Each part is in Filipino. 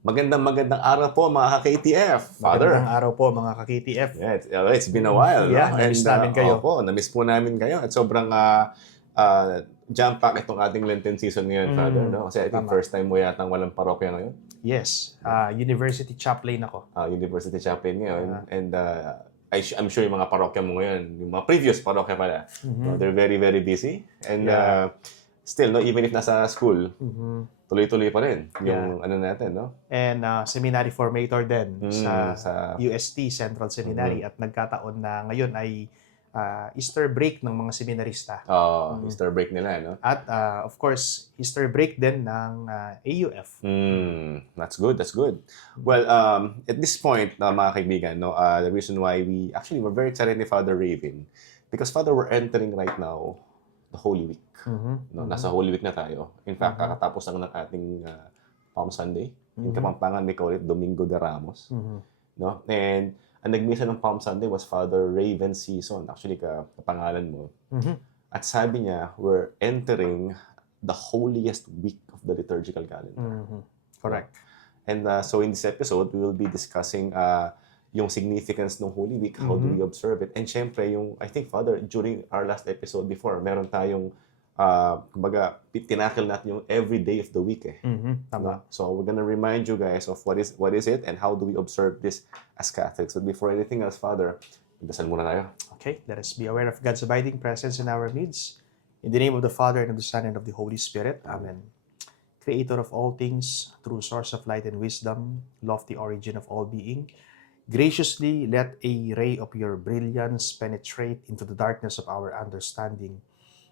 Magandang araw po mga ka-KTF, Father. Magandang araw po mga ka-KTF. Yeah, it's been a while. Yeah, no? na-miss namin kayo. Opo, na-miss po namin kayo. At sobrang jam-pack itong ating Lenten season ngayon, Father. No? Kasi I think tama. first time mo yatang walang parokya ngayon. Yes, university chaplain ako. University chaplain ngayon. And I'm sure yung mga parokya mo ngayon, yung mga previous parokya pala, no, they're very, very busy. And still, no, even if nasa school, tuloy-tuloy pa rin yung ano natin, no? And seminary formator din sa UST Central Seminary at nagkataon na ngayon ay Easter break ng mga seminarista. Easter break nila, no? At of course, Easter break din ng AUF. That's good, that's good. Well, at this point, mga kaibigan, no, the reason why we're very excited ni Father Raven, because Father, we're entering right now the Holy Week. No, nasa Holy Week na tayo. In fact, kakatapos lang ng ating Palm Sunday. In Kapampangan, may call it Domingo de Ramos. No? And ang nagmisa ng Palm Sunday was Father Raven Season. Actually, kapangalan mo. At sabi niya, we're entering the holiest week of the liturgical calendar. Correct. And so in this episode, we will be discussing yung significance ng Holy Week, how do we observe it. And syempre, I think, Father, during our last episode before, meron tayong kumbaga, tinakil natin yung every day of the week Tama. So we're gonna remind you guys of what is it and how do we observe this as Catholics. But before anything else, Father, dasal muna tayo. Okay, let us be aware of God's abiding presence in our midst. In the name of the Father, and of the Son, and of the Holy Spirit. Amen. Creator of all things, true source of light and wisdom, lofty origin of all being, graciously let a ray of your brilliance penetrate into the darkness of our understanding,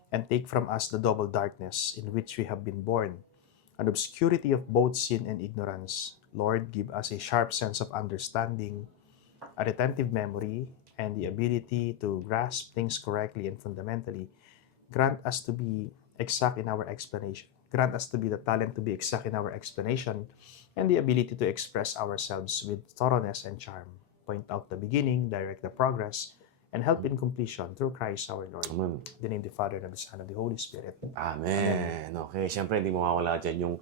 and take from us the double darkness in which we have been born, an obscurity of both sin and ignorance. Lord, give us a sharp sense of understanding, a retentive memory, and the ability to grasp things correctly and fundamentally. Grant us to be exact in our explanation. Grant us to be the talent to be exact in our explanation, and the ability to express ourselves with thoroughness and charm. Point out the beginning, direct the progress, and help in completion through Christ our Lord. Amen. In the name of the Father, and of the Son, and of the Holy Spirit. Amen. Okay, syempre hindi mawawala dyan yung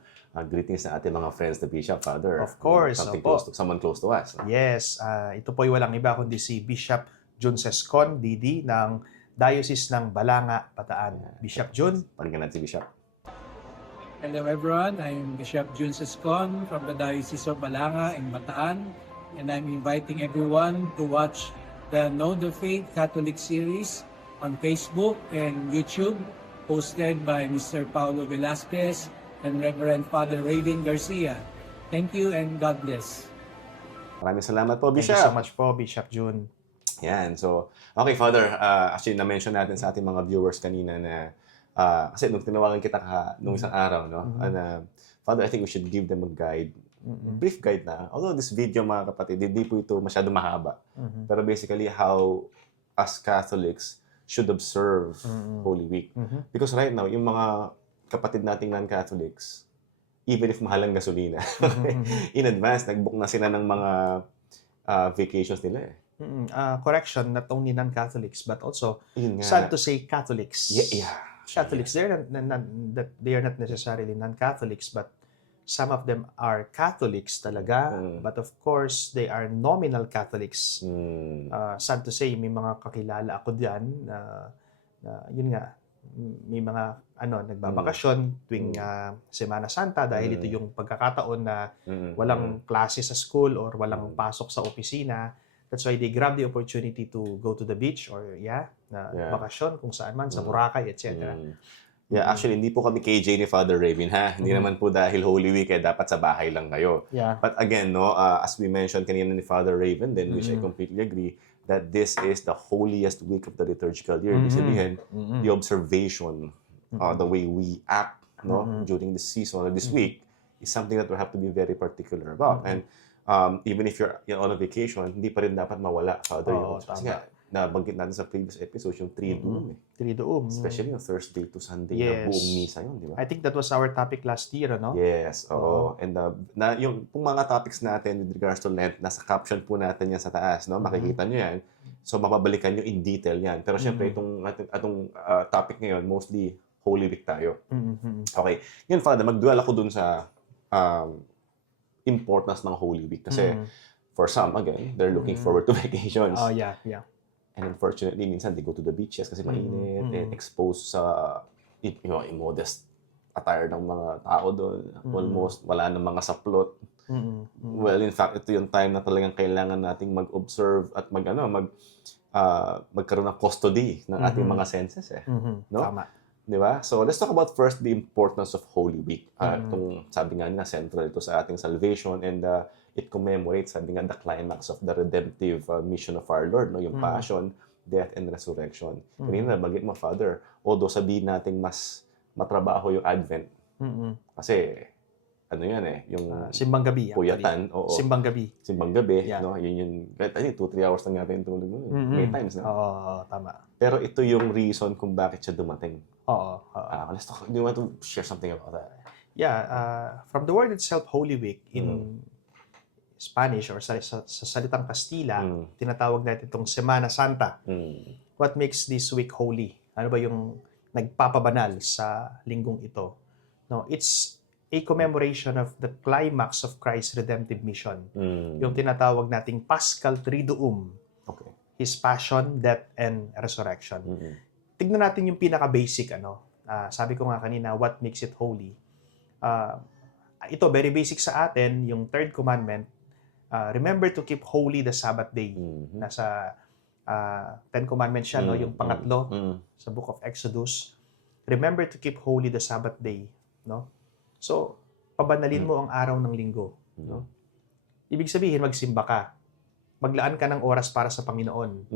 greetings na ating mga friends na Bishop, Father. Of course, Someone close to us. Yes, ito po ay walang iba kundi si Bishop Jun Sescon, DD, ng Diocese ng Balanga, Bataan. Bishop Jun. Pakinggan natin si Bishop. Hello everyone, I'm Bishop Jun Sescon from the Diocese of Balanga in Bataan, and I'm inviting everyone to watch the Know the Faith Catholic series on Facebook and YouTube, hosted by Mr. Paulo Velasquez and Reverend Father Raven Garcia. Thank you and God bless. Maraming salamat po, Thank Bishop. you so much po, Bishop Jun. Yan. So, okay, Father. Actually, na-mention natin sa ating mga viewers kanina na kasi nung tinawagan kita nung isang araw, no? Father, I think we should give them a guide. Brief guide na. Although this video, mga kapatid, hindi po ito masyado mahaba. Pero basically, how as Catholics should observe Holy Week. Because right now, yung mga kapatid nating non-Catholics, even if mahal ang gasolina, in advance, nag-book na sila ng mga vacations nila eh. Correction, not only non-Catholics, but also, Yun nga. sad to say, Catholics. Yeah. Catholics, they are not necessarily non-Catholics, but some of them are Catholics talaga, but of course, they are nominal Catholics. Sad to say, may mga kakilala ako diyan na yun nga, may mga nagbabakasyon tuwing Semana Santa dahil ito yung pagkakataon na walang klase sa school or walang pasok sa opisina. That's why they grab the opportunity to go to the beach or bakasyon kung saan man, sa Boracay, etc. Yeah, actually, hindi po kami KJ ni Father Raven, ha? Hindi naman po dahil Holy Week, dapat sa bahay lang kayo. Yeah. But again, no, as we mentioned kanina ni Father Raven, then which I completely agree, that this is the holiest week of the liturgical year. Ibig sabihin, the observation, the way we act, no, during this season or this week, is something that we have to be very particular about. And even if you're on a vacation, hindi pa rin dapat mawala, Father. Kasi nga, nabanggit natin sa previous episodes yung Triduum. Triduum. Especially yung Thursday to Sunday na buong misa yun, di ba? I think that was our topic last year, no? Yes, oo. And yung mga topics natin with regards to Lent, nasa caption po natin yan sa taas, no? Makikita nyo yan. So, mapabalikan nyo in detail yan. Pero syempre, itong topic ngayon, mostly Holy Week tayo. Okay. Yun, Father, mag-dwell ako dun sa importance ng Holy Week. Kasi Mm. for some, again, they're looking forward to vacations. Oh, yeah. And unfortunately, minsan they go to the beaches kasi mainit, and exposed sa immodest attire ng mga tao doon. Almost wala na mga saplot. Well, in fact, ito yung time na talagang kailangan nating mag-observe at magkaroon ng custody ng ating mga senses no? Tama. Di ba? So, let's talk about first the importance of Holy Week. Itong sabi nga nila, central ito sa ating salvation, and it commemorates, sabi nga, the climax of the redemptive mission of our Lord, no? Yung passion, death, and resurrection. Kanina nabanggit mo, Father, although sabihin natin mas matrabaho yung Advent, kasi ano yan yung Simbang gabi. puyatan, oo. Simbang gabi. Simbang gabi, Yeah. no? Yun yung, kahit 2-3 hours lang natin tulog mo. May times, no? Oo, tama. Pero ito yung reason kung bakit siya dumating. Oo. Let's talk, do you want to share something about that? Yeah, from the word itself, Holy Week, in Spanish or sa salitang Kastila, tinatawag natin itong Semana Santa. What makes this week holy? Ano ba yung nagpapabanal sa linggong ito? No, it's a commemoration of the climax of Christ's redemptive mission. Yung tinatawag nating Paschal Triduum. Okay. His passion, death, and resurrection. Tignan natin yung pinaka-basic. Sabi ko nga kanina, what makes it holy? Ito, very basic sa atin, yung third commandment, remember to keep holy the Sabbath day. Nasa Ten Commandments siya, no? Yung pangatlo sa Book of Exodus. Remember to keep holy the Sabbath day. No? So, pabanalin mo ang araw ng linggo. No? Ibig sabihin, magsimba ka. Maglaan ka ng oras para sa Panginoon.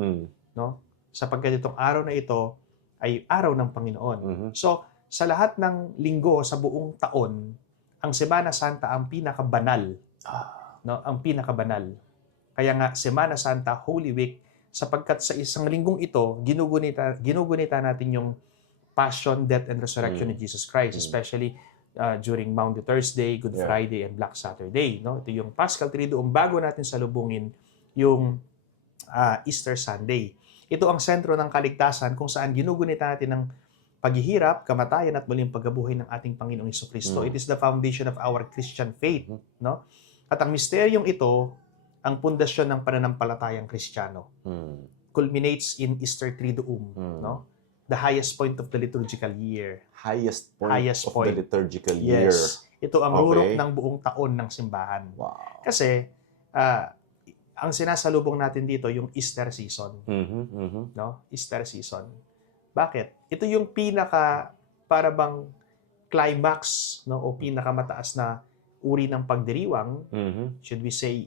No? Sapagkat itong araw na ito ay araw ng Panginoon. So, sa lahat ng linggo sa buong taon, ang Semana Santa ang pinakabanal. No? Ang pinakabanal. Kaya nga, Semana Santa, Holy Week, sapagkat sa isang linggong ito, ginugunita natin yung passion, death, and resurrection ni Jesus Christ, especially during Maundy Thursday, Good Friday, and Black Saturday. No? Ito yung Paschal Triduum bago natin salubungin yung Easter Sunday. Ito ang sentro ng kaligtasan kung saan ginugunita natin ng paghihirap, kamatayan, at muling pagkabuhay ng ating Panginoong Jesucristo. It is the foundation of our Christian faith. No? At ang misteryong ito, ang pundasyon ng pananampalatayang Kristiyano. Culminates in Easter Triduum. No? The highest point of the liturgical year. Highest point of the liturgical year. Yes. Ito ang rurok ng buong taon ng simbahan. Wow. Kasi, ang sinasalubong natin dito, yung Easter season. No? Easter season. Bakit? Ito yung pinaka, para bang climax, no? O pinakamataas na uri ng pagdiriwang. Should we say,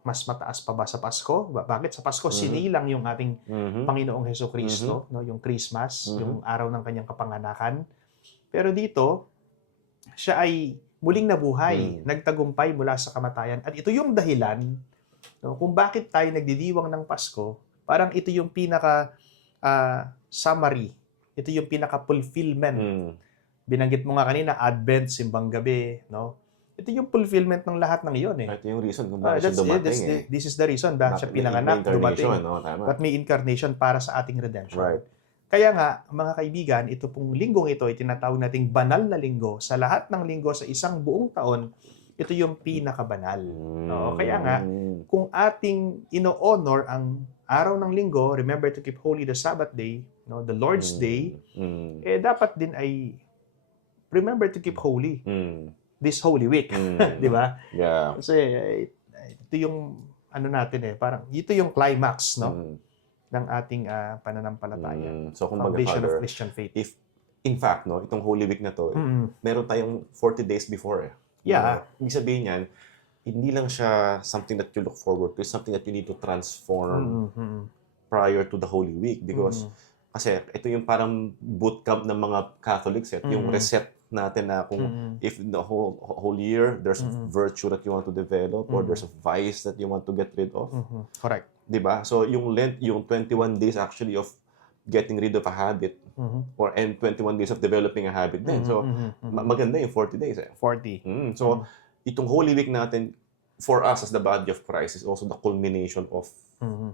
mas mataas pa ba sa Pasko? Bakit? Sa Pasko, sinilang yung ating Panginoong Hesukristo, no? Yung Christmas, yung araw ng kanyang kapanganakan. Pero dito, siya ay muling nabuhay, nagtagumpay mula sa kamatayan. At ito yung dahilan, no, kung bakit tayo nagdidiwang ng Pasko. Parang ito yung pinaka summary. Ito yung pinaka fulfillment. Binanggit mo nga kanina, Advent, simbang gabi, no? Ito yung fulfillment ng lahat ng iyon. Ito yung reason kung bakit siya dumating. This is the reason bakit siya pinanganak, dumating. No? Tama. But may incarnation para sa ating redemption. Right. Kaya nga, mga kaibigan, ito pong linggong ito ay tinatawag nating banal na linggo. Sa lahat ng linggo sa isang buong taon, ito yung pinakabanal. No? Kaya nga, kung ating ino-honor ang araw ng linggo, remember to keep holy the Sabbath day, no, the Lord's Day, dapat din ay remember to keep holy this Holy Week. Di ba? Yeah. Kasi ito yung ano natin parang ito yung climax, no? Ng ating pananampalataya. So kung Foundation Father, of Christian faith. if in fact, no, itong Holy Week na to, meron tayong 40 days before. Yeah. Ibig sabihin yan, hindi lang siya something that you look forward to, it's something that you need to transform prior to the Holy Week. Because kasi ito yung parang bootcamp ng mga Catholics, yung reset natin na kung if the whole year there's virtue that you want to develop or there's a vice that you want to get rid of. Correct. 'Di ba? So yung Lent, yung 21 days actually of getting rid of a habit and 21 days of developing a habit din. So maganda yung 40 days 40. So itong Holy Week natin for us as the body of Christ is also the culmination of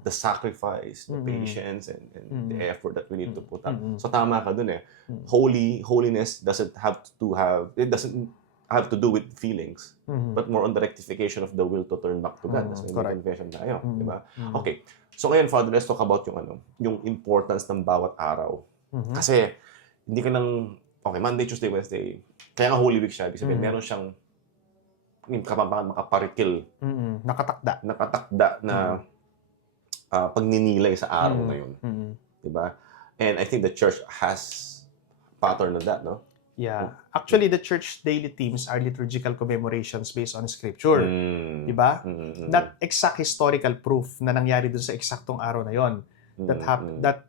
the sacrifice, the patience, and the effort that we need to put up. So tama ka dun holiness doesn't have to have, it doesn't have to do with feelings, Mhm. but more on the rectification of the will to turn back to God. That's when Correct. may confession tayo, Mhm. di ba? Mhm. Okay. So ngayon, Father, let's talk about yung importance ng bawat araw. Mhm. Kasi hindi ka lang, okay, Monday, Tuesday, Wednesday, kaya nga Holy Week siya, ibig sabihin, Mhm. meron siyang yung kapampangan makaparikil, Mhm. Nakatakda. nakatakda na pagninilay sa araw Mhm. na yun. Mhm. Di ba? And I think the church has pattern of that, no? Yeah. Actually, the church daily themes are liturgical commemorations based on scripture. Mm. Di ba? Mm, mm, Not exact historical proof na nangyari dun sa eksaktong araw na yon. That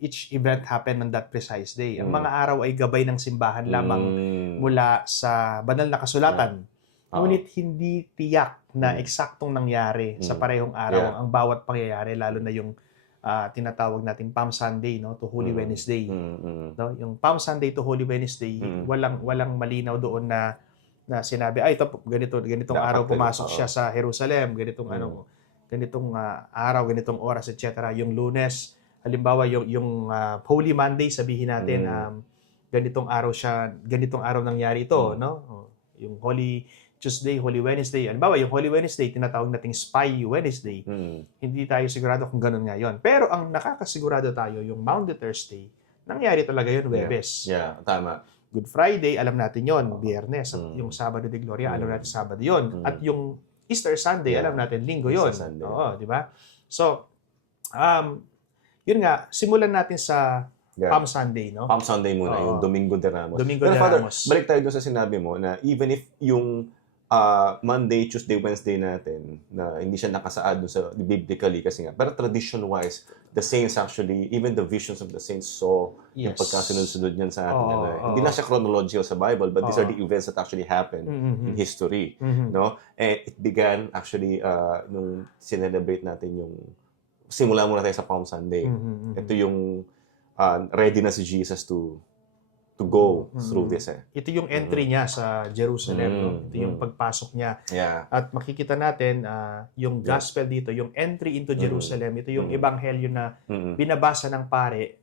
each event happened on that precise day. Ang mga araw ay gabay ng simbahan lamang mula sa banal na kasulatan. Ngunit hindi tiyak na eksaktong nangyari sa parehong araw ang bawat pangyayari, lalo na yung tinatawag nating Palm Sunday, no, to Holy Wednesday. No, yung Palm Sunday to Holy Wednesday, walang malinaw doon na sinabi, ay ito ganitong Dapat araw ganun, pumasok siya sa Jerusalem, ganitong araw, ganitong oras, etc. Yung Lunes, halimbawa yung Holy Monday, sabihin natin ganitong araw nangyari ito, no? Yung Holy Tuesday, Holy Wednesday. Halimbawa, yung Holy Wednesday, tinatawag nating Spy Wednesday. Hindi tayo sigurado kung ganun nga yun. Pero ang nakakasigurado tayo, yung Maundy Thursday, nangyari talaga yun, Huwebes. Yeah, tama. Good Friday, alam natin yon, Biyernes. At yung Sabado de Gloria, alam natin Sabado yon. At yung Easter Sunday, alam natin Linggo yon. Oo, di ba? So, yun nga, simulan natin sa Palm Sunday, no? Palm Sunday muna, yung Domingo de Ramos. Domingo de Father, Ramos. balik tayo doon sa sinabi mo na even if yung Monday, Tuesday, Wednesday natin na hindi siya nakasaad dun sa biblically kasi nga, pero tradition-wise, the saints actually, even the visions of the saints saw yung pagkasunod-sunod niyan sa ating hindi na siya chronological sa Bible, but these are the events that actually happened in history. No? And it began actually nung sinelebrate natin yung simula muna tayo sa Palm Sunday. Ito yung ready na si Jesus to go through this. Ito yung entry niya sa Jerusalem. No? Ito yung pagpasok niya. Yeah. At makikita natin yung gospel dito, yung entry into Jerusalem. Ito yung ebanghelyo na binabasa ng pare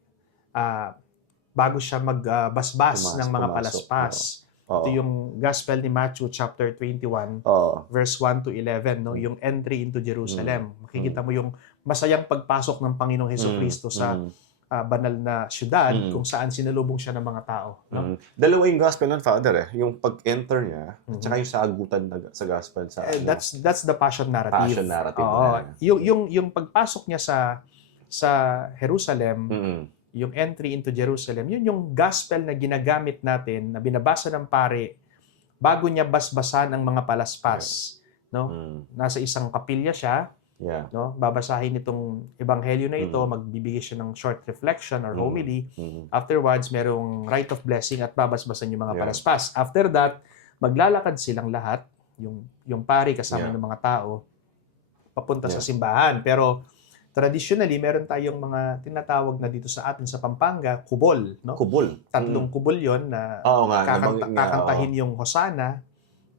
bago siya magbasbas ng mga palaspas. Ito yung gospel ni Matthew chapter 21 verse 1 to 11, no? Yung entry into Jerusalem. Makikita mo yung masayang pagpasok ng Panginoong Hesukristo sa banal na syudad kung saan sinalubong siya ng mga tao. No? Dalawa yung gospel nun, Father. Yung pag-enter niya, at saka yung sagutan sa gospel. That's the passion narrative. Passion narrative. Yung pagpasok niya sa Jerusalem, yung entry into Jerusalem, yun yung gospel na ginagamit natin, na binabasa ng pare bago niya basbasan ang mga palaspas. No? Nasa isang kapilya siya, no, babasahin itong ebanghelyo na ito, magbibigay siya ng short reflection or homily. Afterwards, merong rite of blessing at babasbasan yung mga palaspas. After that, maglalakad silang lahat, yung pari kasama ng mga tao, papunta sa simbahan. Pero traditionally, meron tayong mga tinatawag na dito sa atin sa Pampanga, kubol, no? Kubol. Tatlong kubol 'yon na kakantahin yung Hosanna,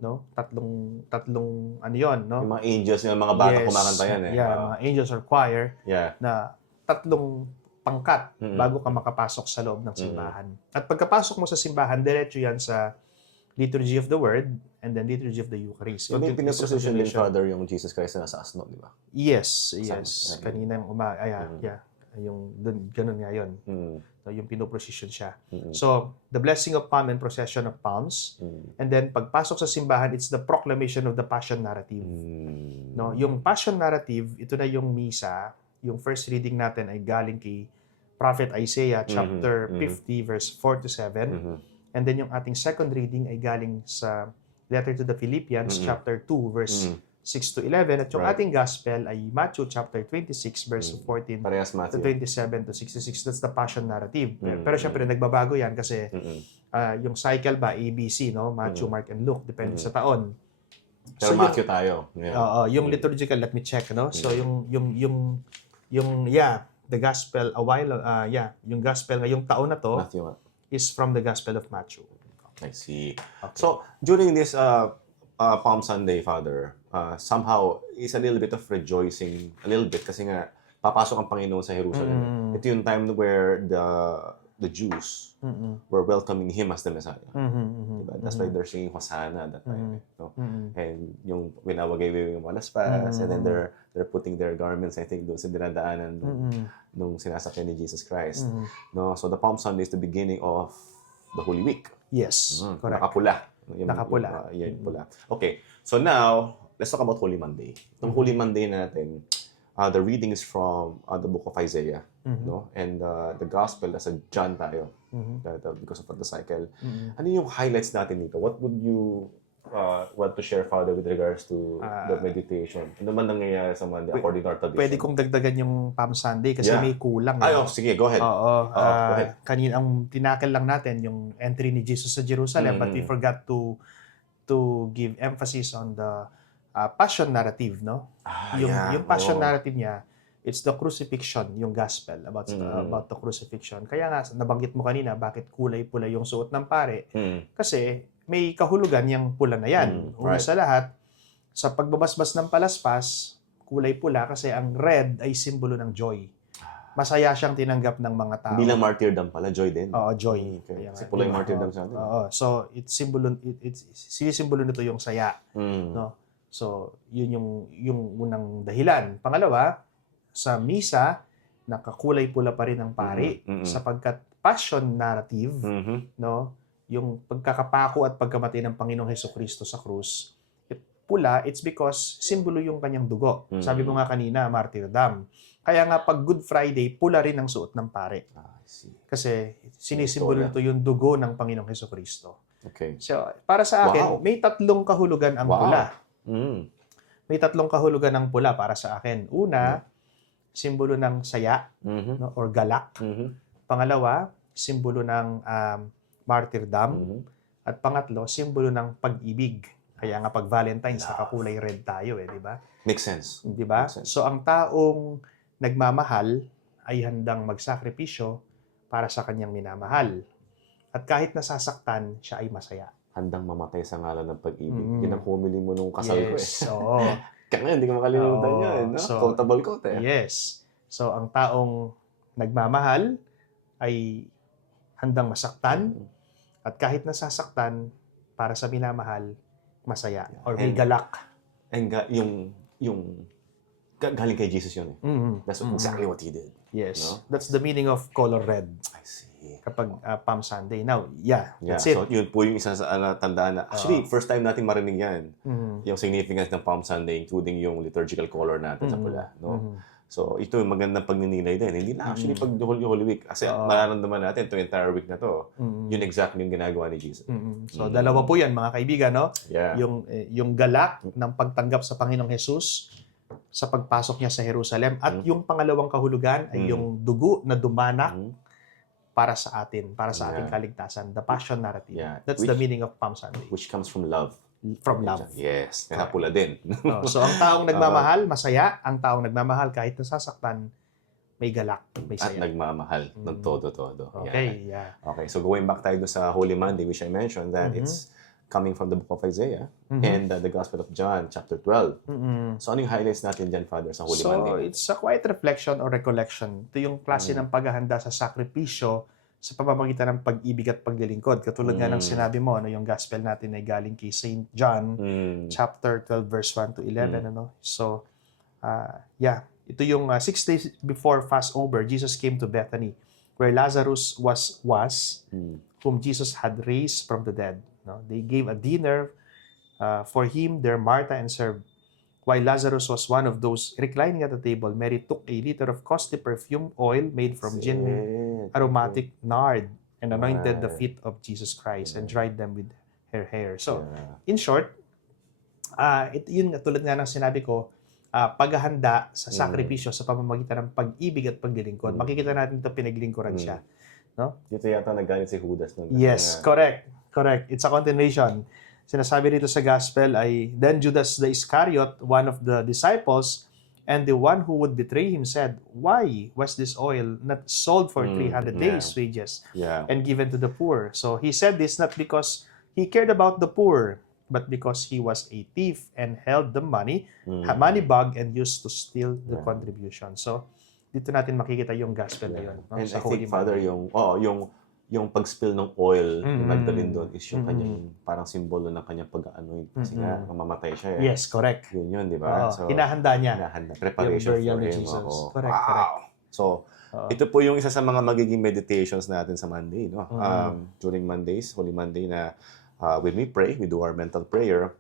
no? Tatlong ano 'yon, no? Yung mga angels, yung mga bata kumakanta yan mga angels or choir na tatlong pangkat bago ka makapasok sa loob ng simbahan. At pagkapasok mo sa simbahan, diretso yan sa Liturgy of the Word and then Liturgy of the Eucharist. Yung pinaposition din, Father, yung Jesus Christ na nasa asno, di ba? Yes. Kaninang yung ganun nga yun. Yung pinoprocession siya. So, the blessing of palm and procession of palms. And then, pagpasok sa simbahan, it's the proclamation of the passion narrative. No, yung passion narrative, ito na yung misa. Yung first reading natin ay galing kay Prophet Isaiah, chapter 50, verse 4 to 7. And then, yung ating second reading ay galing sa letter to the Philippians, chapter 2, verse 6 to 11. At yung ating gospel ay Matthew chapter 26, verse 14 to 27 to 66. That's the passion narrative. Pero syempre, nagbabago yan kasi yung cycle ba, ABC, no? Matthew, Mark, and Luke, depende sa taon. Pero Matthew tayo. Yung liturgical, let me check, no? So, the gospel, yung gospel ngayong taon na to is from the Gospel of Matthew. I see. Okay. So, during this Palm Sunday, Father, somehow, is a little bit of rejoicing, a little bit, kasi nga, papasok ang Panginoon sa Jerusalem. Ito yung time where the Jews Mm-mm. were welcoming him as the Messiah. Mhm, mhm, Diba? That's why they're singing Hosanna that time. No? mhm. And yung winawagay yung mga laspas, and then they're putting their garments, I think, doon sa dinadaanan nung sinasakyan ni Jesus Christ. Mhm. No? So the Palm Sunday is the beginning of the Holy Week. Yes, correct. Nakapula. Nakapula. Yan, pula. Okay, so now, let's talk about Holy Monday. Itong Holy Monday natin, the reading is from the book of Isaiah. No? And the gospel, nasa John tayo. Because of the cycle. Ano yung highlights natin dito? What would you want to share, Father, with regards to the meditation? Ano man nangyayari sa Monday according to our tradition? Pwede kong dagdagan yung Palm Sunday kasi may kulang. Ay, sige, go ahead. Oo. go ahead. Kanina, ang tinakal lang natin, yung entry ni Jesus sa Jerusalem, but we forgot to give emphasis on the passion narrative, no? Yung passion narrative niya, it's the crucifixion, yung gospel about the crucifixion. Kaya nga, nabanggit mo kanina, bakit kulay-pula yung suot ng pare? Kasi may kahulugan yung pula na yan. Una sa lahat, sa pagbabasbas ng palaspas, kulay-pula kasi ang red ay simbolo ng joy. Masaya siyang tinanggap ng mga tao. Hindi lang martyrdom pala, joy din. Oo, joy. Okay. Kasi pula yung martyrdom sa atin. So, sinisimbolo nito yung saya. No? So, yun yung unang dahilan. Pangalawa, sa misa, nakakulay pula pa rin ang pari sapagkat passion narrative, no, yung pagkakapako at pagkamatay ng Panginoong Hesukristo sa krus, pula, it's because simbolo yung kanyang dugo. Sabi mo nga kanina, martyrdom. Kaya nga pag Good Friday, pula rin ang suot ng pare. Kasi sinisimbolo nito yung dugo ng Panginoong Hesukristo. Okay. So, para sa akin, may tatlong kahulugan ang pula. May tatlong kahulugan ang pula para sa akin. Una, simbolo ng saya, no, or galak. Pangalawa, simbolo ng martyrdom. At pangatlo, simbolo ng pag-ibig. Kaya nga pag Valentine's, nakakulay red tayo, di ba? Makes sense. Di ba? So, ang taong nagmamahal ay handang magsakripisyo para sa kanyang minamahal. At kahit nasasaktan, siya ay masaya. Handang mamatay sa ngalan ng pag-ibig. Yun ang humili mo nung kasal ko eh. Oo. Kaya hindi ko makalimutan yun. No? So, quotable quote eh. Yes. So, ang taong nagmamahal ay handang masaktan at kahit nasasaktan para sa minamahal, masaya or may galak. And galing kay Jesus yun eh. That's exactly what he did. Yes. No? That's the meaning of color red I see. kapag Palm Sunday. Now, that's So, it. yun po yung isa sa tandaan na. Actually, first time natin marinig yan. Yung significance ng Palm Sunday, including yung liturgical color natin sa pula. No? So, ito yung magandang pagninilay din. Hindi na actually pag Holy Week. Kasi mararamdaman natin itong entire week na to, yun exactly yung ginagawa ni Jesus. So, dalawa po yan, mga kaibigan, no? Yeah. Yung galak ng pagtanggap sa Panginoong Jesus sa pagpasok niya sa Jerusalem. At yung pangalawang kahulugan ay yung dugo na dumanak para sa atin, para sa ating kaligtasan. The passion narrative. Yeah. That's the meaning of Palm Sunday. Which comes from love. From love. Yes. Kaya pula din. So, ang taong nagmamahal, masaya. Ang taong nagmamahal, kahit nasasaktan, may galak, may At saya. nagmamahal ng todo-todo. Okay, yeah. Okay, so going back tayo sa Holy Monday, which I mentioned that it's coming from the book of Isaiah and the Gospel of John, chapter 12. So, ano yung highlights natin dyan, Father, sa Holy Monday? So, it's a quiet reflection or recollection. Ito yung klase ng paghahanda sa sakripisyo sa pamamagitan ng pag-ibig at paglilingkod. Katulad nga ng sinabi mo, yung gospel natin ay galing kay St. John, chapter 12, verse 1 to 11. So, ito yung 6 days before Passover, Jesus came to Bethany, where Lazarus was whom Jesus had raised from the dead. They gave a dinner for him, there Martha and served. While Lazarus was one of those reclining at the table, Mary took a liter of costly perfume oil made from genuine aromatic nard and anointed the feet of Jesus Christ and dried them with her hair. So, in short, yun tulad nga ng sinabi ko, paghahanda sa sakripisyo sa pamamagitan ng pag-ibig at paglilingkod. Makikita natin ito pinaglingkuran siya. No? Dito yata nagalit si Judas. Yes, correct. It's a continuation. Sinasabi rito sa gospel ay, then Judas the Iscariot, one of the disciples, and the one who would betray him said, why was this oil not sold for 300 days' wages and given to the poor? So he said this not because he cared about the poor, but because he was a thief and held the money bag and used to steal the contribution. So dito natin makikita yung gospel na yun. No? And Sa I think, Holy Father, Monday. yung pag-spill ng oil ni Mm. Magdalene doon is yung Mm. kanyang parang simbolo ng kanyang pag-anoint. Kasi nga, mamamatay siya eh. Yes, correct. Yun, di ba? Oo, hinahanda niya Hinahanda. yung Preparation burial for ni him. Jesus. Oo. Correct, Wow! correct. So, Oo. ito po yung isa sa mga magiging meditations natin sa Monday. No? During Mondays, Holy Monday na when we pray, we do our mental prayer,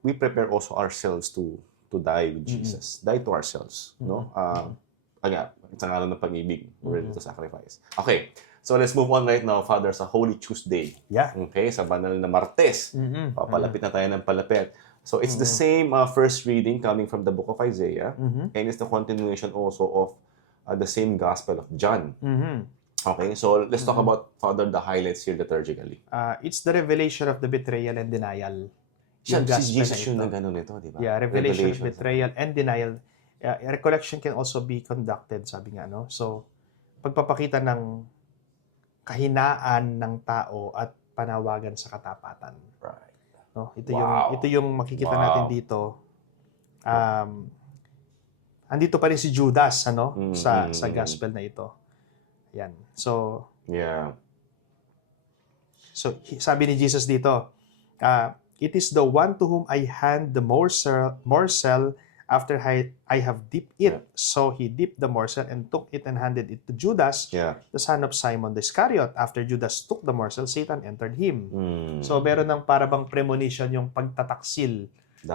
we prepare also ourselves to die with Jesus. Die to ourselves. No? Again, it's ang alam ng pag-ibig. We're ready to sacrifice. Okay. So let's move on right now, Father, sa Holy Tuesday. Yeah. Okay, sa banal na Martes. Papalapit na tayo ng palapit. So it's the same first reading coming from the book of Isaiah, and it's the continuation also of the same Gospel of John. Okay, so let's talk about, Father, the highlights here liturgically. It's the revelation of the betrayal and denial. Siya, Yung si gospel Jesus na yung ito. nag-ano nito, di ba? Yeah, revelation of betrayal and denial. Recollection can also be conducted, sabi nga, no? So, pagpapakita ng kahinaan ng tao at panawagan sa katapatan. Right. No? Wow. Ito yung makikita natin dito. Andito pa rin si Judas sa gospel na ito. Yan. So, Yeah. sabi ni Jesus dito, it is the one to whom I hand the morsel after I have dipped it. Yeah. So he dipped the morsel and took it and handed it to Judas, the son of Simon the Iscariot. After Judas took the morsel, Satan entered him. So meron ng parabang premonition yung pagtataksil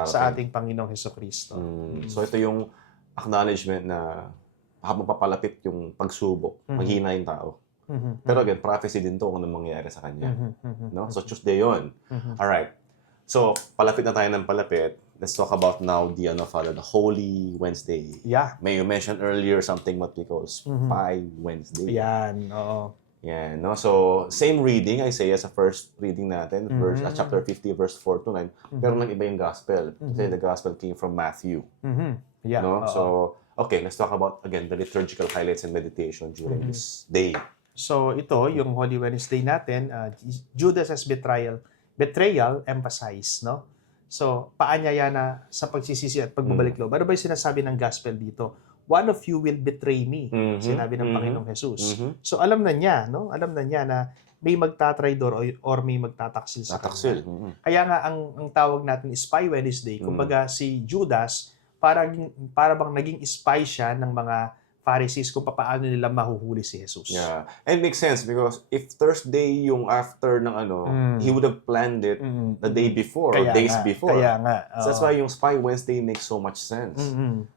sa ating Panginoong Hesukristo. So ito yung acknowledgement na habang papalapit yung pagsubok, maghina yung tao. Pero again, prophecy din to kung ano mangyayari sa kanya. No? So Tuesday yun. Alright. So, palapit na tayo ng palapit. Let's talk about now Father, the Holy Wednesday. Yeah. May you mentioned earlier something what we call Spy Wednesday. Yan, oo. Yeah, no? So, same reading, Isaiah sa first reading natin, chapter 50, verse 4 to 9. Pero nang iba yung gospel. Kasi the gospel came from Matthew. Yeah, No? oo. So, okay, let's talk about, again, the liturgical highlights and meditation during this day. So ito, yung Holy Wednesday natin, Judas' betrayal emphasized, no? So, paanyaya na sa pagsisisi at pagbabalik loob. Ano ba yung sinasabi ng gospel dito? One of you will betray me, sinabi ng Panginoong Jesus. So, alam na niya, no? Alam na niya na may magtatraidor or may magtataksil sa kanya. Kaya nga, ang tawag natin is Spy Wednesday. Kumbaga, si Judas, para bang naging spy siya ng mga Pharisees kung paano nila mahuhuli si Jesus. Yeah. And it makes sense because if Thursday yung after ng he would have planned it the day before or days before. Kaya nga. So that's why yung Spy Wednesday makes so much sense.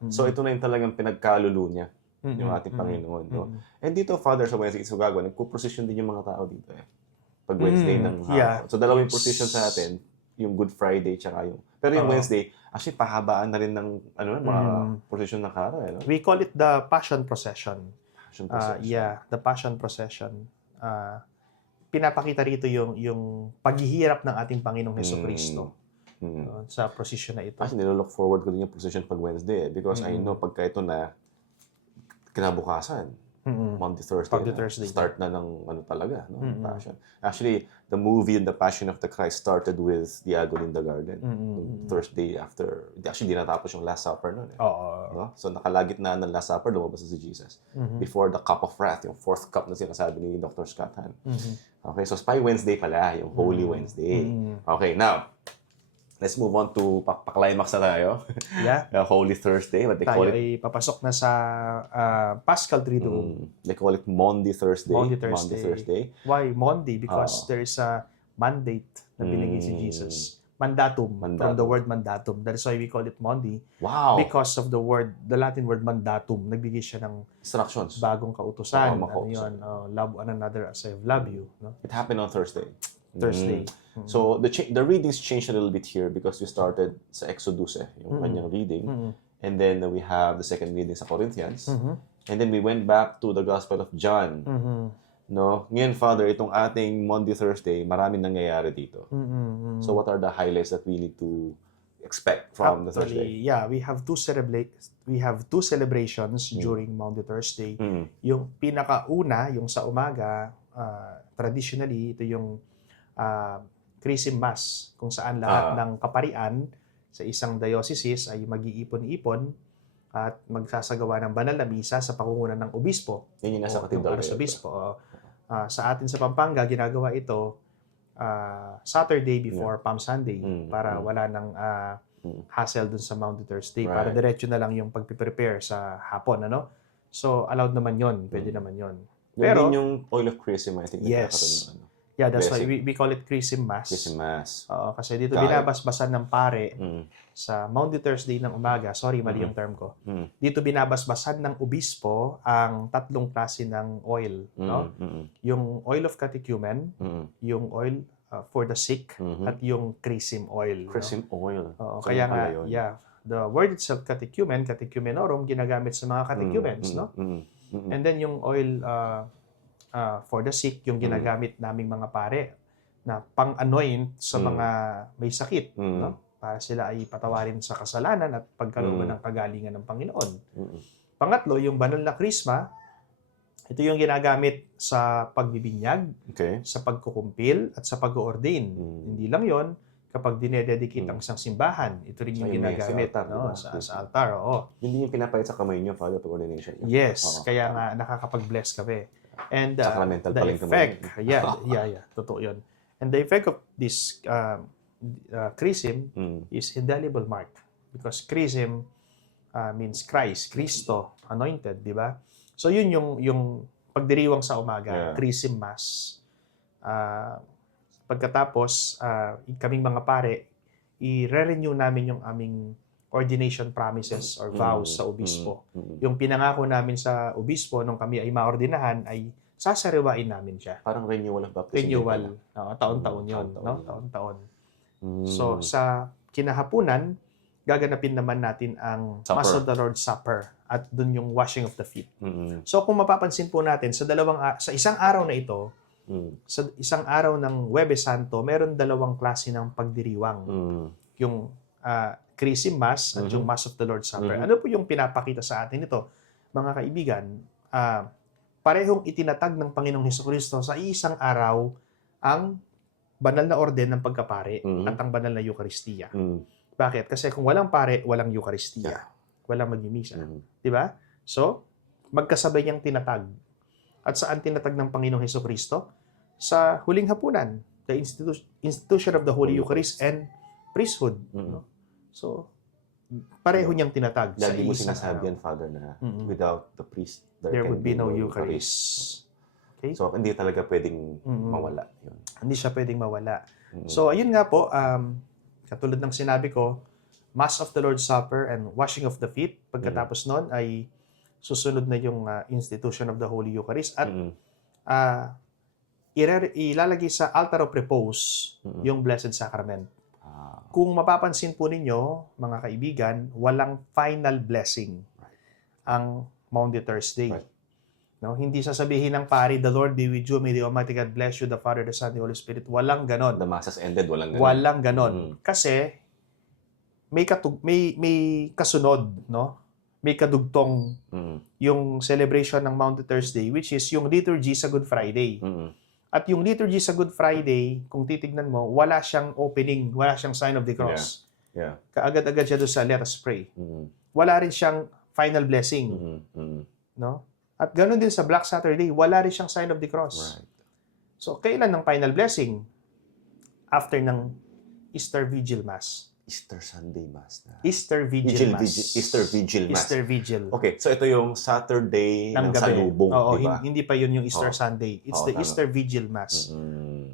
So ito na yung talagang pinagkalulo niya, yung ating Panginoon. No? And dito, Father, sa Wednesday, so gagawin, nagpo-procession din yung mga tao dito. Pag Wednesday ng hapon. So dalawang procession sa atin, yung Good Friday tsaka yung... Pero yung Wednesday, actually, pahabaan na rin ng mga procession ng karo. No? We call it the Passion Procession. Passion procession. The Passion Procession. Pinapakita rito yung paghihirap ng ating Panginoong Hesukristo sa procession na ito. Actually, nilook forward ko din yung procession pag Wednesday because I know pagka ito na kinabukasan, Monday, Thursday, start na ng talaga, no? Passion. Actually, the movie and the Passion of the Christ started with the agony in the garden. Thursday after, actually, di natapos yung Last Supper noon. No? So, nakalagit na ng Last Supper, lumabas na si Jesus. Before the cup of wrath, yung fourth cup na sinasabi ni Dr. Scott Hahn. Okay, so Spy Wednesday pala, yung Holy Wednesday. Okay, now, let's move on to pa-climax na tayo. Yeah. Holy Thursday, what they call Tayo it. ay papasok na sa Paschal Triduum. They call it Maundy Thursday. Maundy Thursday. Why Maundy? Because there is a mandate na binigay si Jesus. Mandatum, from the word mandatum. That is why we call it Maundy. Wow. Because of the Latin word mandatum. Nagbigay siya ng instructions. Bagong kautusan. Love one another as I have loved you. No? It happened on Thursday. So the readings changed a little bit here because we started sa Exodus yung kanyang reading. And then we have the second reading sa Corinthians. And then we went back to the Gospel of John. No? Ngayon, Father, itong ating Monday, Thursday, maraming nangyayari dito. So what are the highlights that we need to expect from the Thursday? Yeah, we have two celebrations during Monday, Thursday. Yung pinakauna, yung sa umaga, traditionally, ito yung Christmas, kung saan lahat ng kaparian sa isang diocese ay mag-iipon-ipon at magsasagawa ng banal na misa sa pangunguna ng obispo. Yun yung nasa O, katedral. yung obispo. Sa atin sa Pampanga, ginagawa ito Saturday before Palm Sunday para wala nang hassle dun sa Maundy Thursday. Para Right. diretso na lang yung pagpiprepare sa hapon. So, allowed naman yon, pwede naman yon. Pero Pero, yung oil of chrism, I think Yes. nagkakaroon ng yeah, that's why blessing. we call it Chrism Mass. Chrism Mass. Oo, kasi dito Kaya- binabasbasan ng pare Mm. sa Maundy Thursday ng umaga. Sorry, mali yung term ko. Mm. Dito binabasbasan ng obispo ang tatlong klase ng oil. No? Yung oil of catechumen, yung oil for the sick, at yung chrism oil. No? Chrism oil. Oo, So, kaya yun pala nga, yun. yeah, the word itself, catechumen, catechumenorum, ginagamit sa mga catechumens, no? And then yung oil for the sick, yung ginagamit naming mga pare na pang-anoint sa mga may sakit, no? Para sila ay patawarin sa kasalanan at pagkalooban ng kagalingan ng Panginoon. Pangatlo, yung banal na krisma, ito yung ginagamit sa pagbibinyag, Okay. sa pagkukumpil, at sa pag-ordain. Hindi lang yon kapag dinededicate ang isang simbahan, ito rin yung Ayun, may ginagamit sa altar, no? diba? sa altar. Oo. Hindi yung pinapahit sa kamay niyo, Father, pag ordination niyo. Yes, Oo. kaya nga nakakapag-bless kami. And Sacramental the pa rin kamay effect, yeah, totoo yun. And the effect of this chrism is indelible mark. Because chrism means Christ, Kristo, anointed, di ba? So yun yung pagdiriwang sa umaga, Yeah. chrism mass. Pagkatapos, kaming mga pare, i-renew namin yung aming ordination promises or vows sa obispo. Yung pinangako namin sa obispo nung kami ay maordinahan ay sasariwain namin siya. Parang renewal of baptism. Renewal. Taon-taon yun. Taon-taon No? yun. Taon-taon. Mm. So, sa kinahapunan, gaganapin naman natin ang Supper. Mass of the Lord's Supper at dun yung washing of the feet. Mm-mm. So, kung mapapansin po natin, sa isang araw na ito, sa isang araw ng Huwebes Santo, meron dalawang klase ng pagdiriwang. Yung Chrism Mass at yung Mass of the Lord's Supper. Ano po yung pinapakita sa atin ito? Mga kaibigan, parehong itinatag ng Panginoong Hesukristo sa isang araw ang banal na orden ng pagkapare at ang banal na Eucharistia. Bakit? Kasi kung walang pare, walang Eucharistia. Walang magmimisa. Di ba? So, magkasabay niyang tinatag. At saan tinatag ng Panginoong Hesukristo? Sa huling hapunan, the institution of the Holy Eucharist and priesthood. No? So, pareho niyang tinatag sa Lagi mo isang sinasabi araw. yan, Father, na without the priest, There can would be no Eucharist. Eucharist. Okay? So, hindi talaga pwedeng mawala yun. Hindi siya pwedeng mawala. So, ayun nga po, katulad ng sinabi ko, Mass of the Lord's Supper and washing of the feet. Pagkatapos nun ay susunod na yung institution of the Holy Eucharist at ilalagay sa altar of repose yung Blessed Sacrament. Kung mapapansin po ninyo, mga kaibigan, walang final blessing ang Maundy Thursday. Right. No, hindi sasabihin ng pari, the Lord be with you, may the Almighty God bless you, the Father, the Son, the Holy Spirit. Walang ganon. The Mass has ended, walang ganun. Walang ganon. Kasi may kasunod, no? May kadugtong yung celebration ng Maundy Thursday, which is yung liturgy sa Good Friday. At yung liturgy sa Good Friday, kung titignan mo, wala siyang opening, wala siyang sign of the cross. Yeah. Kaagad-agad siya doon sa let us pray. Wala rin siyang final blessing, no? At ganoon din sa Black Saturday, wala rin siyang sign of the cross. Right. So, kailan ng final blessing? After ng Easter Vigil Mass. Easter Sunday Mass na. Easter Vigil Mass. Easter Vigil Mass. Easter Vigil. Okay, so ito yung Saturday ng gabi. salubong, Oo, di ba? hindi pa yun yung Easter Sunday. It's the tama. Easter Vigil Mass.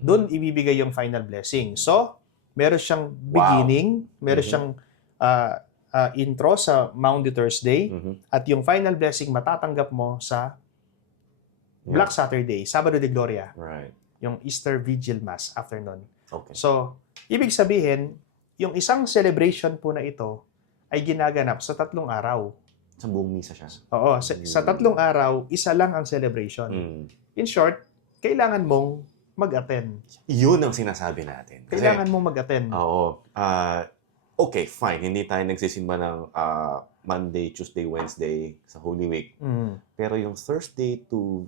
Doon ibibigay yung final blessing. So, meron siyang beginning, meron siyang intro sa Maundy Thursday, at yung final blessing matatanggap mo sa Black Saturday, Sabado de Gloria, Right. yung Easter Vigil Mass afternoon. Okay. So, ibig sabihin, yung isang celebration po na ito ay ginaganap sa 3 araw. Sa buong misa siya. Oo, sa 3 araw, isa lang ang celebration. In short, kailangan mong mag-attend. Yun ang sinasabi natin. Kasi, Kailangan mong mag-attend. oo. Okay, fine. Hindi tayo nagsisimba ng Monday, Tuesday, Wednesday sa Holy Week. Pero yung Thursday to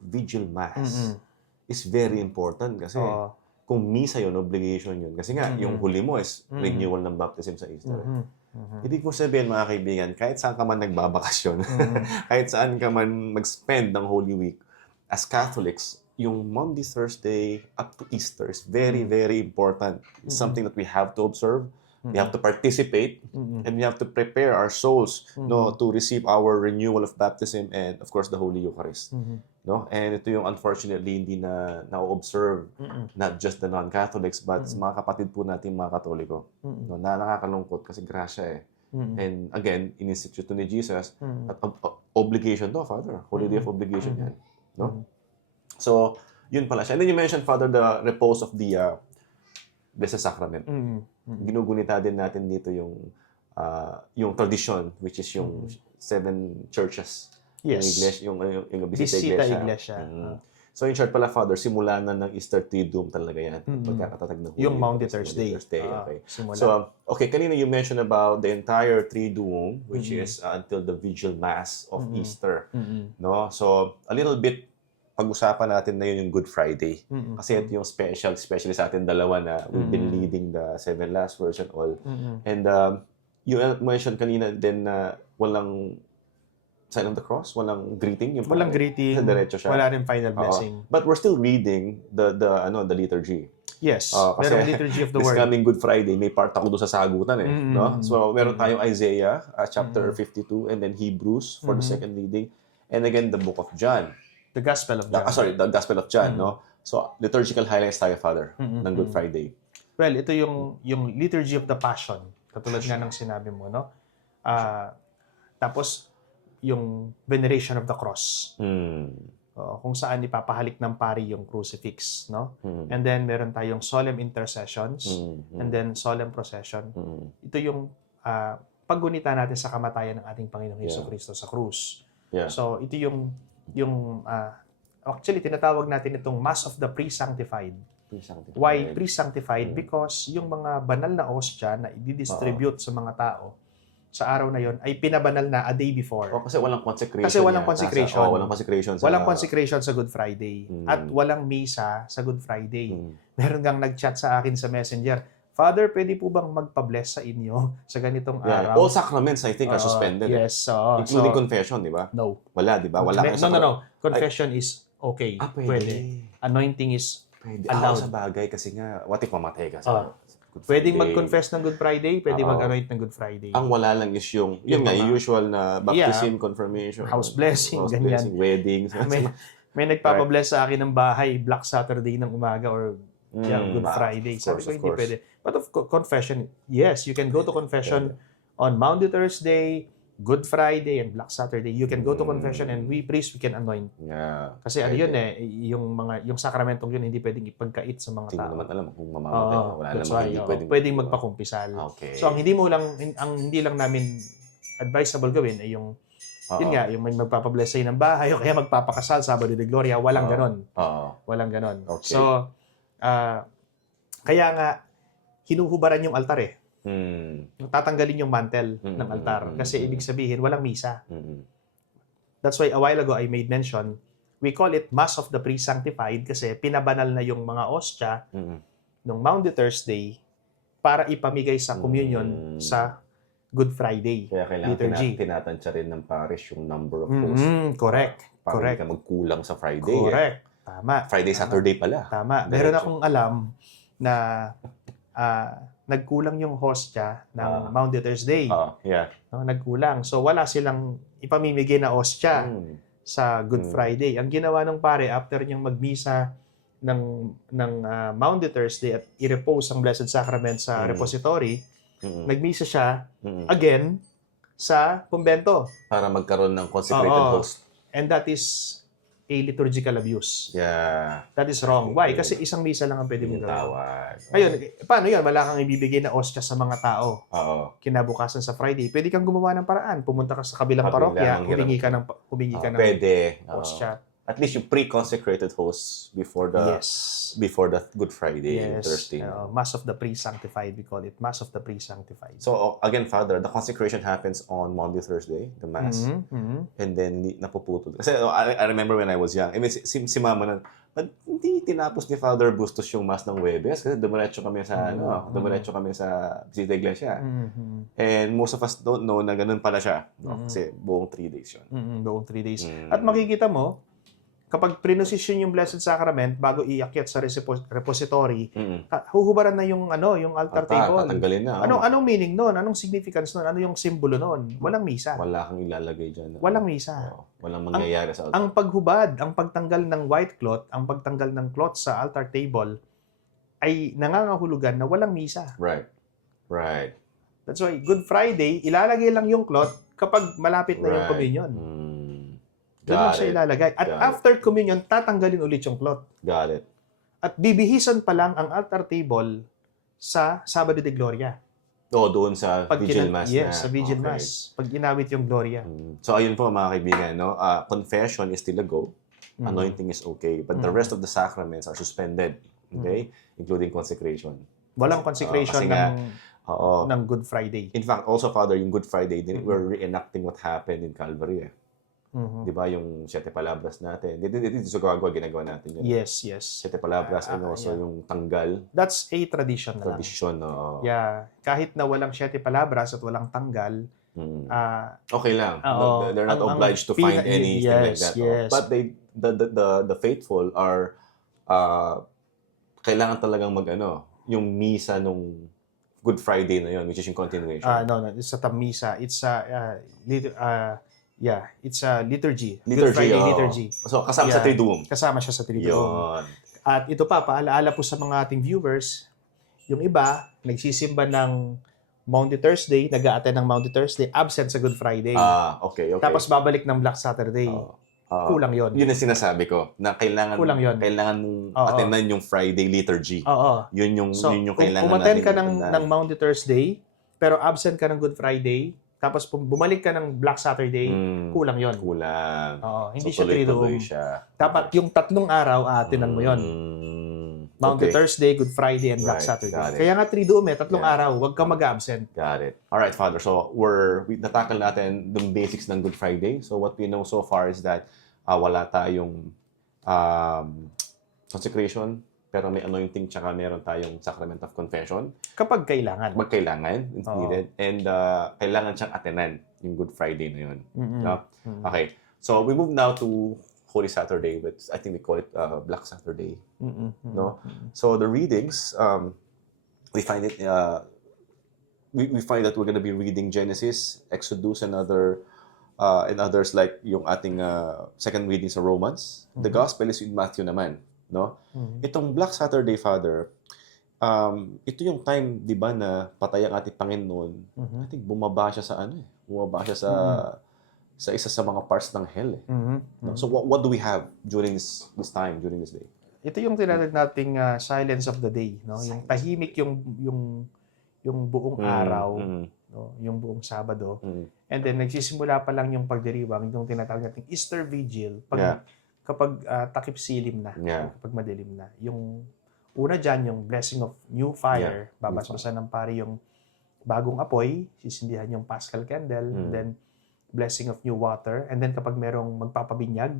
Vigil Mass is very important kasi Oo. kung misa yun, obligation yun. Kasi nga, yung huli mo is Mhm. renewal ng baptism sa Easter. Mhm. Mhm. Ibig mo sabihin, mga kaibigan, kahit saan ka man nagbabakasyon, Mhm. kahit saan ka man mag-spend ng Holy Week, as Catholics, yung Monday, Thursday, up to Easter is very, very important. It's something that we have to observe. We have to participate, Mhm. and we have to prepare our souls, no, Mhm. to receive our renewal of baptism and, of course, the Holy Eucharist. Mhm. No? And ito yung unfortunately hindi na observe Mhm. not just the non-Catholics but sa Mm. mga kapatid po natin mga Katoliko. Mhm. No, na nakakalungkot kasi grasya eh. Mhm. And again, in-institute to ni Jesus Mhm. at obligation to, Father. Holy day of obligation Mhm. yan. No? Mhm. So, yun pala siya. And then you mentioned, Father, the repose of the Blessed Sacrament. Mhm. Mhm. Ginugunita din natin dito yung tradition, which is yung 7 churches. Yung Yes. iglesia, yung Bisita Bisita Iglesia. Iglesia. So in short pala, Father, simula na ng Easter Triduum talaga yan. Pagkakatatag ng Holy Yung Maundy Eucharist, Thursday. Okay. Simula. So, okay, kanina you mentioned about the entire Triduum, which is until the Vigil Mass of Easter. Mhm. No? So, a little bit, pag-usapan natin na yun yung Good Friday. Mhm. Kasi ito yung special, especially sa atin dalawa na we've been leading the 7 last verse and all. Mhm. And you mentioned kanina din na walang sign of the cross, walang greeting. Yung Walang pare. greeting. Diretso siya. Wala rin final Oo. blessing. But we're still reading the liturgy. Yes. Kasi Merong liturgy of the this word. coming Good Friday, may part ako doon sa sagutan eh. No? So, meron tayong Isaiah, chapter 52, and then Hebrews for the second reading. And again, the book of John. The Gospel of John. The Gospel of John, no? So, liturgical highlights tayo, Father, ng Good Friday. Well, ito yung liturgy of the Passion. Katulad nga ng sinabi mo, no? Tapos, yung veneration of the cross. Kung saan ipapahalik ng pari yung crucifix, no? And then, meron tayong solemn intercessions, and then solemn procession. Ito yung paggunita natin sa kamatayan ng ating Panginoong Jesucristo sa krus. Yeah. So, ito yung actually, tinatawag natin itong Mass of the Pre-Sanctified. Why pre-sanctified? Because yung mga banal na hostia na i-distribute sa mga tao sa araw na yon ay pinabanal na a day before. Kasi walang consecration. Walang consecration. Walang consecration sa... Walang consecration sa Good Friday. At walang misa sa Good Friday. Meron kang nag-chat sa akin sa Messenger, Father, pwede po bang magpa-bless sa inyo sa ganitong araw? All sacraments, I think, are suspended. Yes. Including confession, di ba? No. Wala, di ba? Wala No. Confession is okay. Pwede. Anointing is Pwede. allowed. Sa bagay kasi nga, what if mamatay ka sa Good Friday? Pwedeng mag-confess ng Good Friday, pwede mag-anoint ng Good Friday. Ang wala lang is yung usual na baptism, confirmation, house blessing, ganyan. blessing, weddings. May nagpapabless sa akin ng bahay, Black Saturday ng umaga or Good Friday. Sabi ko, hindi pwede. But of confession, yes, you can go to confession on Maundy Thursday, Good Friday, and Black Saturday. You can go to confession and we priest, we can anoint. Yeah. Kasi ano yun yung sakramentong yun, hindi pwedeng ipagkait sa mga Hindi tao. naman alam kung mamamatay. Wala naman hindi pwedeng magpakumpisal. Okay. So ang hindi lang namin advisable gawin ay yung yun nga, yung may magpapabless sa'yo ng bahay o kaya magpapakasal Sabado de Gloria, walang ganon. Walang ganon. Okay. So, kaya nga, hinuhubaran yung altar eh. Tatanggalin yung mantel ng altar. Kasi ibig sabihin, walang misa. That's why a while ago I made mention, we call it Mass of the Pre-Sanctified kasi pinabanal na yung mga ostia nung Maundy Thursday para ipamigay sa communion sa Good Friday. Kaya kailangan liturgy. tinatansya rin ng parish yung number of hosts. Correct. Para Correct. hindi ka magkulang sa Friday. Correct. Tama. Friday, Saturday pala. Tama. Meron akong alam na nagkulang yung hostia ng Maundy Thursday. Yeah. No, nagkulang. So wala silang ipamimigay na hostia sa Good Friday. Ang ginawa ng pare after niyang magmisa ng Maundy Thursday at i-repose ang Blessed Sacrament sa repository, nagmisa siya again sa kumbento. Para magkaroon ng consecrated host. And that is a liturgical abuse. Yeah. That is wrong. Why? Kasi isang misa lang ang pwede mo Yung gawin. tawag. Ngayon, paano yun? Wala kang ibibigay na hostia sa mga tao. Oo. Kinabukasan sa Friday. Pwede kang gumawa ng paraan. Pumunta ka sa kabilang parokya, humingi ka ng Pwede. hostia. at least yung pre-consecrated hosts before the Yes. Good Friday, Yes. Thursday. Mass of the pre-sanctified, we call it. Mass of the pre-sanctified. So again, Father, the consecration happens on Monday, Thursday, the Mass, and then napuputol. Kasi I remember when I was young, I mean, si Mama na, but hindi tinapos ni Father Bustos yung Mass ng Huwebes kasi dumiretso kami sa Visita Iglesia. And most of us don't know na ganun pala siya. No? Kasi buong 3 days yun. Buong 3 days. At makikita mo, kapag prinosisyon yung Blessed Sacrament bago iakyat sa repository, huhubaran na yung altar table. Tatanggalin na. Anong meaning noon? Anong significance noon? Ano yung simbolo noon? Walang misa. Wala kang ilalagay dyan. Walang misa. Walang mangyayari sa altar. Ang paghubad, ang pagtanggal ng white cloth, ang pagtanggal ng cloth sa altar table ay nangangahulugan na walang misa. Right. That's why Good Friday, ilalagay lang yung cloth kapag malapit na yung communion. Doon lang siya ilalagay. At after communion, tatanggalin ulit yung cloth. Got it. At bibihisan pa lang ang altar table sa Sabado de Gloria. Doon sa Vigil Mass na. Yes, sa Vigil Mass. Pag ginawit yung Gloria. So ayun po mga kaibigan, no? Confession is still a go. Anointing is okay. But the rest of the sacraments are suspended. Okay? Including consecration. Walang consecration ng Good Friday. In fact, also, Father, yung Good Friday, we're reenacting what happened in Calvary. Di ba yung Siete Palabras natin? Dito sa Gagwa, ginagawa natin yun. Yes. Siete Palabras and also yung tanggal. That's a tradition na lang. Tradition, no? Yeah. Kahit na walang Siete Palabras at walang tanggal, okay lang. They're not obliged to find anything like that. Yes. But the faithful are kailangan talagang yung misa nung Good Friday na yun, which is yung continuation. No, it's not a misa. It's a liturgy. Good Liturgy, Friday liturgy. So, kasama sa Triduum. Kasama siya sa Triduum. Yun. At ito pa, paalaala po sa mga ating viewers, yung iba, nagsisimba ng Maundy Thursday, nag-a-attend ng Maundy Thursday, absent sa Good Friday. Okay. Tapos babalik ng Black Saturday. Kulang yon. Yun ang sinasabi ko, na kailangan mong attendan yung Friday liturgy. Yun yung kailangan kung umattend ka ng Maundy Thursday, pero absent ka ng Good Friday, tapos bumalik ka ng Black Saturday, kulang yon. Kulang. Hindi siya Triduum. Dapat yung 3 araw, attendan mo yon. Maundy Thursday, Good Friday, and Black Saturday. Kaya nga Triduum 3 araw, huwag kang mag-absent. Got it. Alright, Father. So, we natakal natin the basics ng Good Friday. So, what we know so far is that wala tayong consecration, pero may anointing, tsaka meron tayong sacrament of confession. Kapag kailangan. It's needed. And kailangan siyang attenan yung Good Friday na yun. No? Okay. So, we move now to Holy Saturday, but I think we call it Black Saturday. No? So, the readings, we find it, we find that we're going to be reading Genesis, Exodus, and others like yung ating second reading sa Romans. The Gospel is in Matthew naman. No? Itong Black Saturday, Father, ito yung time, di ba, na patay ang ating Panginoon. I think bumaba siya sa isa sa mga parts ng hell. No? So what do we have during this time, during this day? Ito yung tinatawag nating silence of the day, no? Yung tahimik yung buong araw, no? Yung buong Sabado. And then nagsisimula pa lang yung pagdiriwang, yung tinatawag nating Easter Vigil, kapag takip silim na, kapag madilim na. Yung una dyan, yung blessing of new fire, babasbasan ng pari yung bagong apoy, sisindihan yung Paschal candle, and then blessing of new water, and then kapag merong magpapabinyag,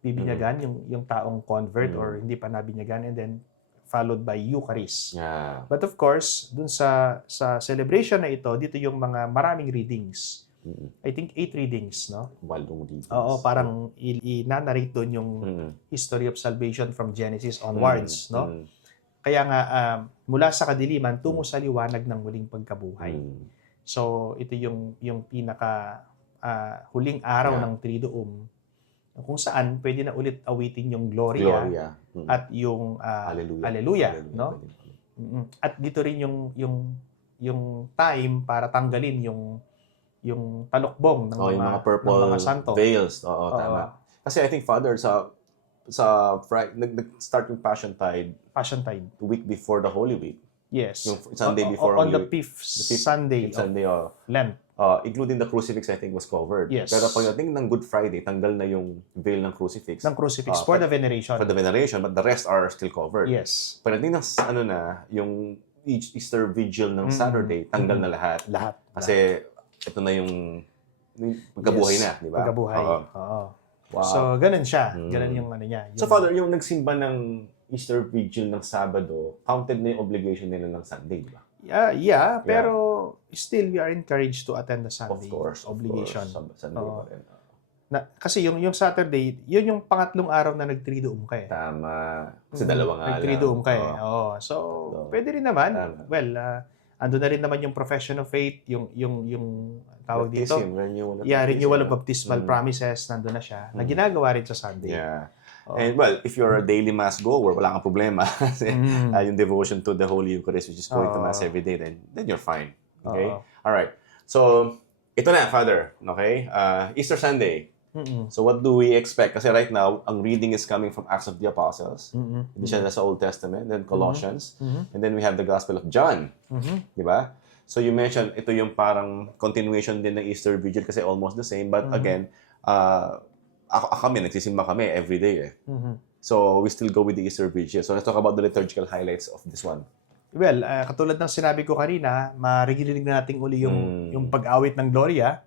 bibinyagan yung taong convert or hindi pa nabinyagan, and then followed by Eucharist. But of course, dun sa celebration na ito, dito yung mga maraming readings. I think 8 readings, no? 8 readings. Oo, parang i-narrate doon yung history of salvation from Genesis onwards, no? Kaya nga, mula sa kadiliman, tungo sa liwanag ng muling pagkabuhay. So, ito yung pinaka huling araw ng Triduum, kung saan pwede na ulit awitin yung Gloria. At yung Alleluia, no? At dito rin yung time para tanggalin yung talukbong ng mga purple ng mga santo. Veils. Tama. Kasi I think, Father, nag-start yung Passion Tide. Passion Tide. The week before the Holy Week. Yes. Yung Sunday before on the Holy Week. fifth fifth Sunday Sunday, of Lent. including the crucifix, I think, was covered. Yes. Pero pagdating ng Good Friday, tanggal na yung veil ng crucifix. Ng crucifix for the veneration. For the veneration, but the rest are still covered. Yes. Pagdating ng, yung Easter Vigil ng Saturday, tanggal na lahat. Lahat. Kasi ito na yung pagkabuhay na, di ba? Pagkabuhay. Oo. Oo. Wow. So, ganun siya. Ganun yung ano niya. So, Father, yung nagsimba ng Easter Vigil ng Sabado, counted na yung obligation nila ng Sunday, di ba? Yeah, pero still we are encouraged to attend the Sunday Of course. obligation. Sunday Oo. pa rin. Kasi yung Saturday, yun yung pangatlong araw na nag-triduum ka eh. Tama. Kasi dalawa nga lang. Nag-triduum ka eh. Oo. Oo. So, pwede rin naman. Tama. Well, ando na rin naman yung profession of faith, yung tawag dito. Baptism, renewal of Renewal of baptism. baptismal promises, nandun na siya. Na ginagawa rin sa Sunday. Yeah. Oo. And well, if you're a daily mass goer, wala kang problema. Kasi yung devotion to the Holy Eucharist, which is going to mass every day, then you're fine. Okay? Oo. All right. So, ito na, Father. Okay? Easter Sunday. So, what do we expect? Kasi right now, ang reading is coming from Acts of the Apostles. Hindi siya nasa Old Testament. Then Colossians. And then we have the Gospel of John. Di ba? So, you mentioned, ito yung parang continuation din ng Easter Vigil kasi almost the same. But again, nagsisimba kami every day eh. So, we still go with the Easter Vigil. So, let's talk about the liturgical highlights of this one. Well, katulad ng sinabi ko kanina, maririnig na natin uli yung pag-awit ng Gloria,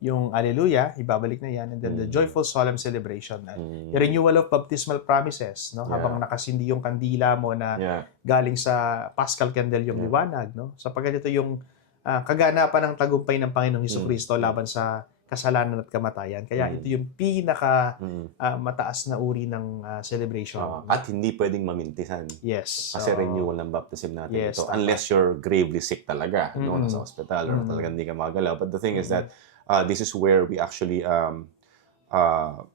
yung Alleluia, ibabalik na yan, and then the joyful solemn celebration. The renewal of baptismal promises, no? Habang nakasindi yung kandila mo na galing sa Paschal Candle yung liwanag, no? Sapagkat ito yung kaganapan ng tagumpay ng Panginoong Jesucristo laban sa kasalanan at kamatayan. Kaya ito yung pinaka mataas na uri ng celebration. At hindi pwedeng mamintisan. Yes. Kasi renewal ng baptism natin Yes, ito. tama. Unless you're gravely sick talaga, no, nasa hospital, or talagang hindi ka magalaw. But the thing is that this is where we actually,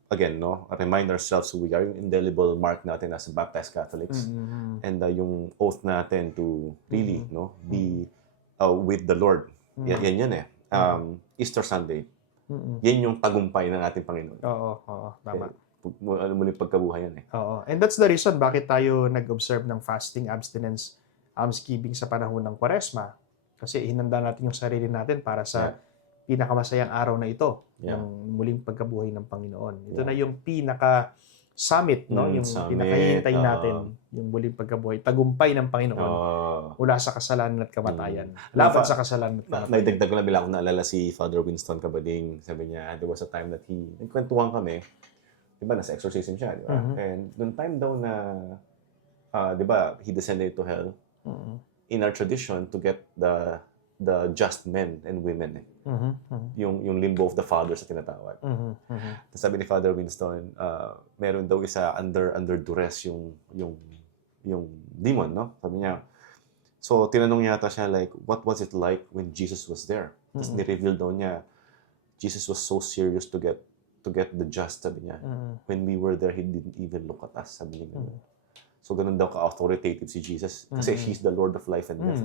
again, no, remind ourselves who we are, yung indelible mark natin as baptized Catholics. And yung oath natin to really, no, be with the Lord. Yan eh. Easter Sunday. Yan yung tagumpay ng ating Panginoon. Oo, tama. Muling pagkabuhay yan eh. Oo. And that's the reason bakit tayo nag-observe ng fasting, abstinence, almsgiving sa panahon ng Kwaresma. Kasi hinanda natin yung sarili natin para sa pinakamasayang araw na ito, ng muling pagkabuhay ng Panginoon. Ito na yung pinaka-summit, no? Yung pinakahihintay natin, yung muling pagkabuhay, tagumpay ng Panginoon mula sa kasalanan at kamatayan. Laban sa kasalanan at kamatayan. May dagdag ko na bilang ako naalala si Father Winston Kabading. Sabi niya, there was a time that nagkwentuhan kami. Diba, nasa exorcism siya, diba? And noong time daw na, diba, he descended to hell, in our tradition, to get the just men and women. Yung limbo of the fathers na tinatawag. Tapos sabi ni Father Winston, meron daw isa under duress yung demon, no? Sabi niya, so tinanong yata siya like, what was it like when Jesus was there? Tapos ni-reveal daw niya, Jesus was so serious to get the just, sabi niya. When we were there, He didn't even look at us, sabi niya. So ganun daw ka-authoritative si Jesus kasi He's the Lord of life and death.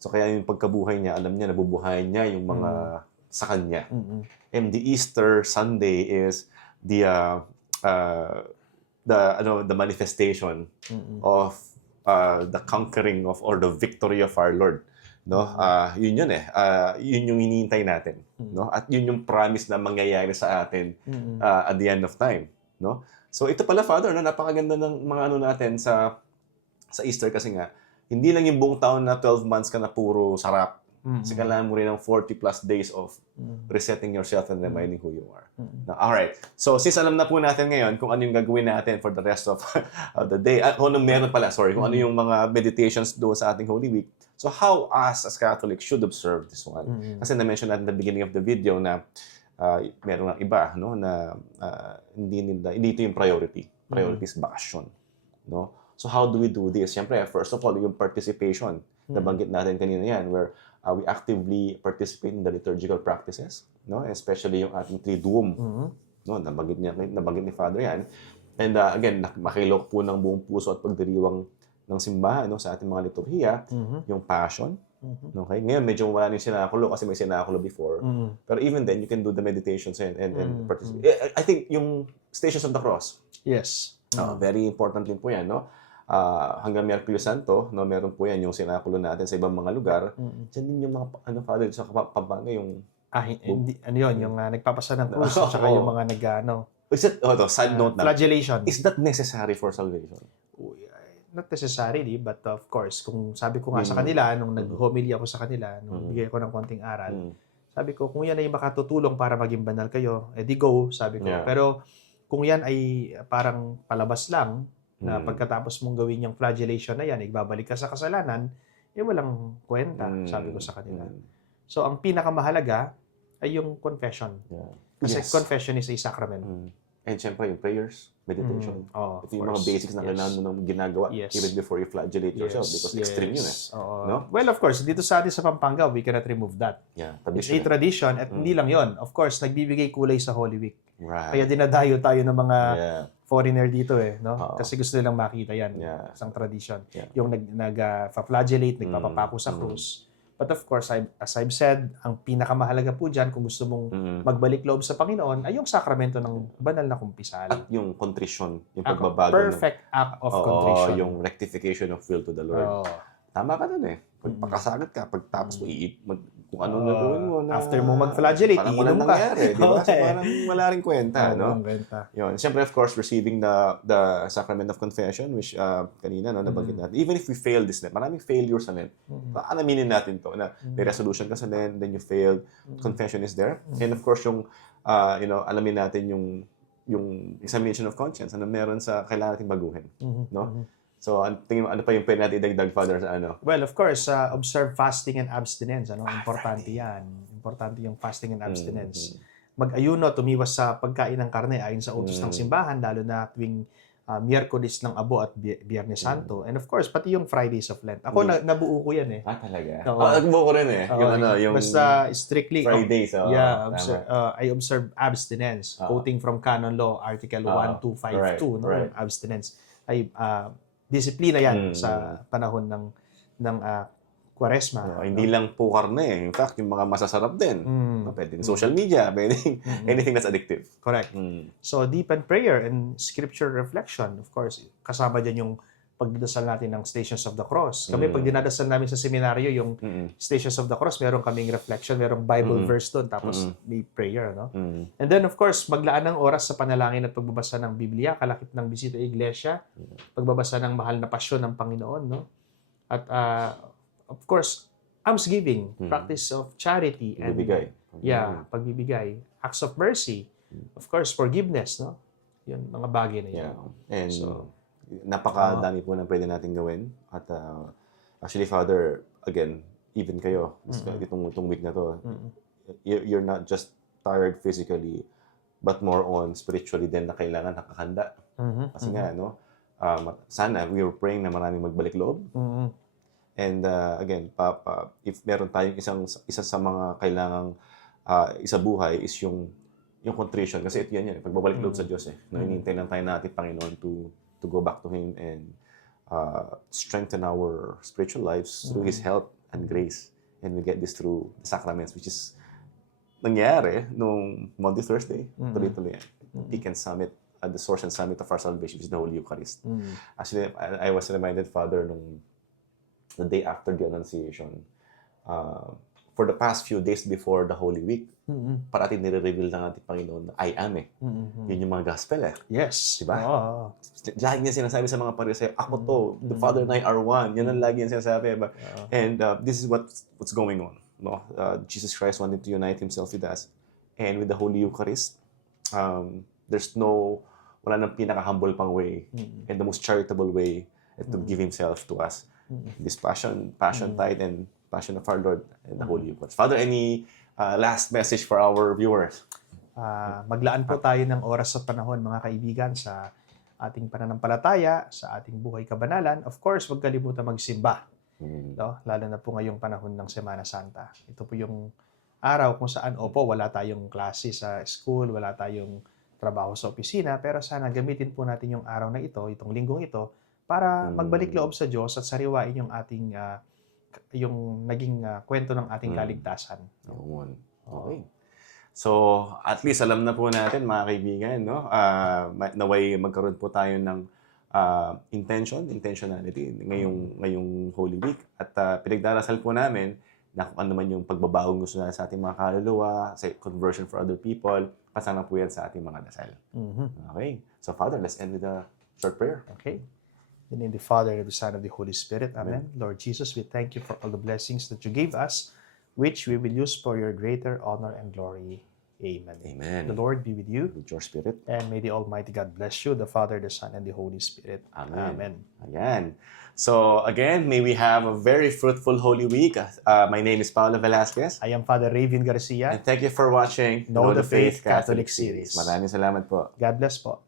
So kaya yung pagkabuhay niya, alam niya, nabubuhayan niya yung mga sa Kanya. And the Easter Sunday is the manifestation of the conquering of or the victory of our Lord. No? Yun eh. Yun yung hinihintay natin. No? At yun yung promise na mangyayari sa atin at the end of time. No? So ito pala, Father, no? Napakaganda ng mga ano natin sa Easter kasi nga, hindi lang yung buong taon na 12 months ka na puro sarap. Kasi kailangan mo rin ng 40 plus days of resetting yourself and reminding who you are. Now, alright. So, since alam na po natin ngayon kung ano yung gagawin natin for the rest of the day, kung ano ano yung mga meditations doon sa ating Holy Week. So, how us as Catholics should observe this one? Kasi na-mention natin at the beginning of the video na meron ng iba, no, na hindi ito yung priority. Priority is bakasyon. No? So how do we do this? Siyempre, first of all, yung participation. Nabanggit natin kanina yan, where we actively participate in the liturgical practices, no? Especially yung ating Triduum. No? Nabanggit ni Father yan. And again, makilok po ng buong puso at pagdiriwang ng simbahan, no? Sa ating mga liturhiya, yung passion. Okay? Ngayon, medyo wala na yung sinakulo kasi may sinakulo before. Pero even then, you can do the meditations and participate. I think yung Stations of the Cross. Yes. Very important din po yan, no? hanggang Miyerkules Santo, no, meron po yan yung sinakulo natin sa ibang mga lugar. Diyan din yung mga, Father, sa Pampanga, yung... Hindi, ano yun, yung nagpapasa ng krus, at saka yung mga Is that, side note na, flagellation. is that necessary for salvation? Not necessarily, but of course, kung sabi ko nga sa kanila, nung nag-homily ako sa kanila, nung bigay ko ng konting aral, sabi ko, kung yan ay makatutulong para maging banal kayo, edi go, sabi ko. Yeah. Pero kung yan ay parang palabas lang, na pagkatapos mong gawin yung flagellation na yan, igbabalik ka sa kasalanan, walang kwenta, sabi ko sa kanila. So, ang pinakamahalaga ay yung confession. Yeah. Kasi Yes. confession is a sacrament. And syempre, yung prayers, meditation. Of Ito yung mga course. basics na kailangan mo nang ginagawa Yes. even before you flagellate yourself because extreme yun eh. Oo. No? Well, of course, dito sa atin sa Pampanga, we cannot remove that. Yeah, It's a tradition at hindi lang yon. Of course, nagbibigay kulay sa Holy Week. Right. Kaya dinadayo tayo ng mga Yeah. foreigner dito no? Oo. Kasi gusto nilang makita yan. Yeah. Isang tradition. Yeah. Yung nag-flagellate, nagpapapako sa krus. But of course, as I've said, ang pinakamahalaga po dyan kung gusto mong magbalik loob sa Panginoon ay yung sakramento ng banal na kumpisal. At yung contrition, yung Ako, pagbabago perfect act of contrition. yung rectification of will to the Lord. Oo. Tama ka dun eh. Pagpakasagat ka, pagtapos mo kung anong gagawin mo na... After mo mag-flagellate, parang iinom walang ka. nangyari, di ba? So Okay. parang wala rin kwenta, no? Ang benta. Yun. Siyempre, of course, receiving the sacrament of confession, which kanina, no, nabanggit natin. Even if we fail this Lent, maraming failures sa Lent. Aminin natin to, na may resolution ka sa Lent, then you failed, confession is there. And of course, yung, alamin natin yung examination of conscience, ano meron sa kailangan natin baguhin. No? So, tingin mo, ano pa yung pwede natin idagdag, Father, sa ano? Well, of course, observe fasting and abstinence. Importante yan. Importante yung fasting and abstinence. Mag-ayuno, tumiwas sa pagkain ng karne ayon sa utos ng simbahan, lalo na tuwing Miyerkules ng Abo at Biyernes Santo. And of course, pati yung Fridays of Lent. Ako, nabuo ko yan eh. Talaga? Oo. Nagbuo ko rin eh. Yung basta strictly. Fridays. Yeah, tama. I observe abstinence. Quoting from Canon Law, Article 1252, right. Abstinence. Ay, disiplina yan sa panahon ng Kwaresma. Hindi lang po karne eh. In fact, yung mga masasarap din. Pwedeng social media, pwedeng anything that's addictive. Correct. So, deepened prayer and scripture reflection, of course, kasama dyan yung pagdadasal natin ng Stations of the Cross. Kami, pag dinadasal namin sa seminaryo, yung Stations of the Cross, meron kaming reflection, merong Bible verse doon, tapos may prayer, no? And then, of course, maglaan ng oras sa panalangin at pagbabasa ng Biblia, kalakip ng bisita iglesia, pagbabasa ng mahal na pasyon ng Panginoon, no? At, of course, almsgiving, practice of charity, and pagbibigay, acts of mercy, of course, forgiveness, no? Yun, mga bagay na yun. And napakadami po na pwede natin gawin. At actually, Father, again, even kayo, itong week na to, you're not just tired physically, but more on spiritually din na kailangan nakakanda. Kasi nga, no? Sana, we were praying na maraming magbalik loob. And again, if meron tayong isa sa mga kailangang isa buhay is yung contrition. Kasi ito yan, pagbabalik loob sa Diyos eh. Hinihintay lang tayo natin, Panginoon, to go back to Him and strengthen our spiritual lives through His help and grace. And we get this through the sacraments, which is nangyari nung Monday, Thursday, tuloy-tuloy yan. Peak and summit, the source and summit of our salvation, which is the Holy Eucharist. Actually, I was reminded, Father, nung the day after the Annunciation, for the past few days before the Holy Week, parating nire-reveal ng ating Panginoon na I am eh. Yun yung mga gospel eh. Yes. Diba? Diyan niya sinasabi sa mga Pariseo, ako to, the Father and I are one. Yan ang lagi yung sinasabi. And this is what's going on. No? Jesus Christ wanted to unite Himself with us. And with the Holy Eucharist, wala nang pinaka-humble pang way and the most charitable way to give Himself to us. This passion tide and passion of our Lord and the Holy Eucharist. Father, any last message for our viewers? Maglaan po tayo ng oras at panahon, mga kaibigan, sa ating pananampalataya, sa ating buhay kabanalan. Of course, huwag kalimutan magsimba. No? Lalo na po ngayong panahon ng Semana Santa. Ito po yung araw kung saan, wala tayong klase sa school, wala tayong trabaho sa opisina, pero sana gamitin po natin yung araw na ito, itong linggong ito, para magbalik loob sa Diyos at sariwain yung ating yung naging kwento ng ating kaligtasan. Okay. So, at least alam na po natin, mga kaibigan, no? Naway magkaroon po tayo ng intentionality ngayong Holy Week. At pinagdarasal po namin na kung ano man yung pagbabagong gusto natin sa ating mga kaluluwa, sa conversion for other people, kasama po yan sa ating mga dasal. Okay. So, Father, let's end with a short prayer. Okay. In the name of the Father, and of the Son, and of the Holy Spirit. Amen. Lord Jesus, we thank you for all the blessings that you gave us, which we will use for your greater honor and glory. Amen. Amen. The Lord be with you, With your spirit. and may the Almighty God bless you, the Father, the Son, and the Holy Spirit. Amen. Amen. Ayan. So, again, may we have a very fruitful Holy Week. My name is Paolo Velasquez. I am Father Raven Garcia. And thank you for watching Know the Faith Catholic Series. Maraming salamat po. God bless po.